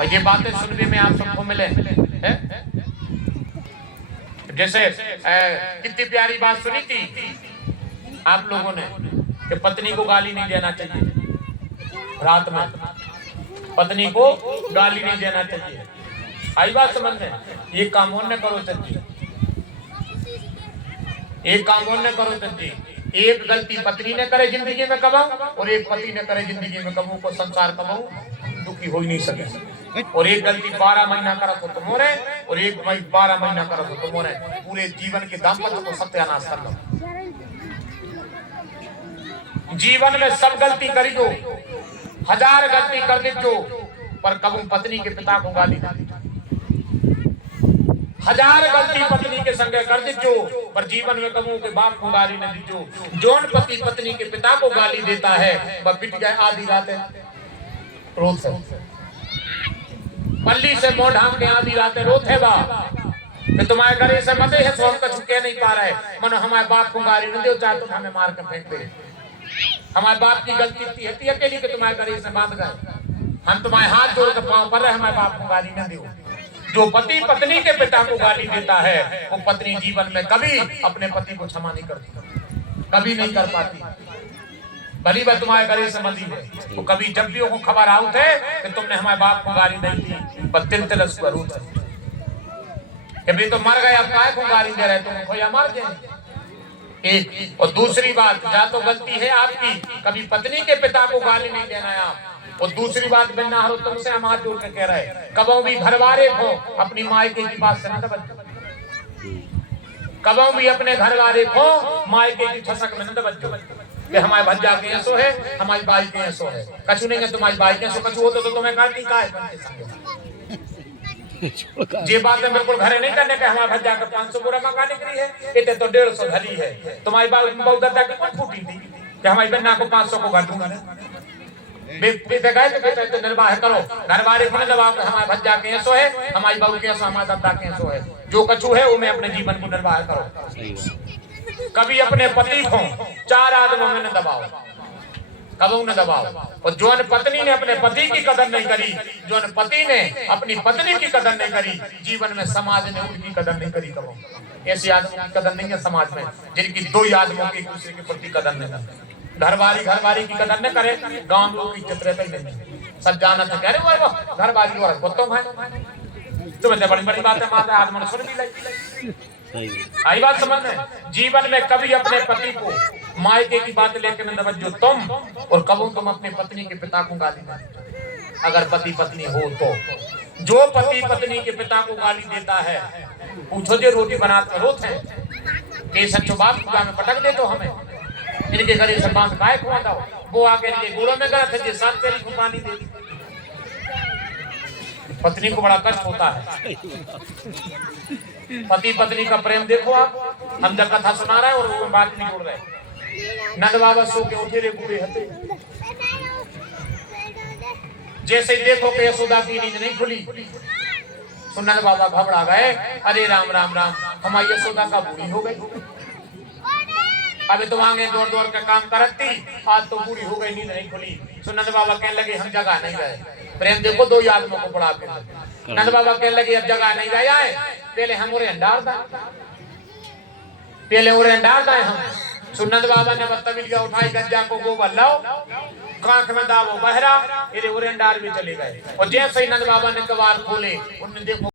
और ये बातें सुनने में आप सबको मिले है? जैसे कितनी प्यारी बात सुनी थी आप लोगों ने कि पत्नी को गाली नहीं देना चाहिए, रात में पत्नी को गाली नहीं देना चाहिए। आई बात समझ में? ये काम न करो सच्ची, एक काम न करो सच्ची। एक गलती पत्नी ने करे जिंदगी में कमाऊं और एक पति ने करे जिंदगी में कमाऊं को संसार कमाऊं दुखी हो ही नहीं सके। और एक गलती 12 महीना करा तो तुम हो रहे और एक 12 महीना करा तो तुम हो रहे। पूरे जीवन के दाम्पत्य को सत्यानाश कर लो। जीवन में सब गलती करी दो, 1000 गलती कर दी जो, पर कबू पत्नी के पिता को गाली ना दी। 1000 गलती पत्नी के संगे कर दी जो, पर जीवन में कबू के बाप को गाली न दी जो। जौन पति पत्नी के पिता को गाली देता है वह पिट जाए आधी रात रोत है, पल्ली से मोह ढांक के आधी रात रोत है बा कि तुम्हारे घर से मते है सो का छुके नहीं पा रहे। मनो हमारे बाप को गाली न दो, चाहे तुम हमें मार कर फेंक दे। हमारे बाप की गलती थी अकेली कि तुम्हारे घर से बांध गए, हम तुम्हारे हाथ जोड़ कर पांव पर रहे, हमारे बाप को गाली न दो। जो पति पत्नी के पिता को गाली देता है वो पत्नी जीवन में कभी अपने पति को क्षमा नहीं करती, कभी नहीं कर पाती। भली वह तुम्हारे घर से मंदी है वो कभी जब भी वो खबर आउट है कि तुमने हमारे बाप को गाली नहीं दी, पर तिल तिल स्वरूप है कि तो मर गए, अब काय को गाली दे रहे तुम खोया मर जाए। एक और दूसरी बात, या तो गलती है आपकी, कभी पत्नी के पिता को गाली नहीं देना है आप। और दूसरी बात बिना हरो तुमसे हम हाथ जोड़ के कह रहे हैं, कबो भी घरवारे को अपनी मायके की बात से न तवज्जो, कबो भी अपने घरवारे को मायके की ठसक में न तवज्जो कि हमारे भज्जा के ऐसो है, हमारी बाई के ऐसो है। कछु नहीं है तुम्हारी बाई के ऐसो, कछु होते तो तुम्हें करती का है। ये बातें बिल्कुल घरे नहीं करने के। हमारे भज्जा का 500 बोरा मकान निकली है, इतने तो 150 घरी है। तुम्हारी बहु दादा की कौन फूटी थी कि हमारी बन्ना को 500 को घर दूंगा। तो निर्वाह करो, घरवारे को दबाव के हमारे भज्जा के ऐसो है, हमारी बहू के ऐसो, हमारे दादा के ऐसो है। जो कछु है वो मैं अपने जीवन को निर्वाह करो। कभी अपने पति को 4 आदमों में न दबाओ, कबू न दबाओ। और जोन पत्नी ने अपने पति की कदर नहीं करी, जोन पति ने अपनी पत्नी की कदर नहीं करी, जीवन में समाज ने उनकी कदर नहीं करी। कबू ऐसे आदमों की कदर नहीं है समाज में जिनकी 2 आदमों की एक दूसरे के प्रति कदर नहीं करते। घरवारी की कदर न करे, गांव लोग की इज्जत रहता ही नहीं। सब जाना था कह रहे वो घरवारी और कुत्तों है तुम्हें बड़ी बड़ी बातें मारता है, आदमी सुन भी लगी। आई बात समझ में? जीवन में कभी अपने पति को मायके की बात लेकर न तवज्जो तुम, और कबू तुम अपने पत्नी के पिता को गाली ना दो। अगर पति पत्नी हो तो जो पति पत्नी के पिता को गाली देता है पूछो जे रोटी बनाते रोत है कि सच्चो बाप खुदा में पटक दे तो हमें इनके घरे से बांध काय खुआता हो। वो आके इनके गोलों में गलत है, साथ तेरी को पानी दे दी। पत्नी को बड़ा कष्ट होता है। पति पत्नी का प्रेम देखो आप, हम जब कथा सुना रहे हैं और वो बात नहीं जोड़ रहे। नंद बाबा सो के उठे रे बूढ़े हते, जैसे ही देखो कि यशोदा की नींद नहीं खुली, नंद बाबा घबरा गए। अरे राम राम राम, हमारी यशोदा का बूढ़ी हो गई। अभी तो आगे दौड़ दौड़ के काम करती, आज तो बूढ़ी हो गई, नींद नहीं खुली। नंद बाबा कहने लगे हम जगह नहीं गए। प्रेम देखो 2 आदमों को पड़ा के। नंद बाबा कहने लगे अब जगह नहीं गए आए, पहले हम उरे अंडार दाए, पहले उरे अंडार दाए हम। नंद बाबा ने बदतमीज उठाई, गज्जा को गोबर लाओ, कांख में दावो बहरा, इरे उरे अंडार भी चले गए। और जैसे ही नंद बाबा ने कबार खोले, उन्होंने देखो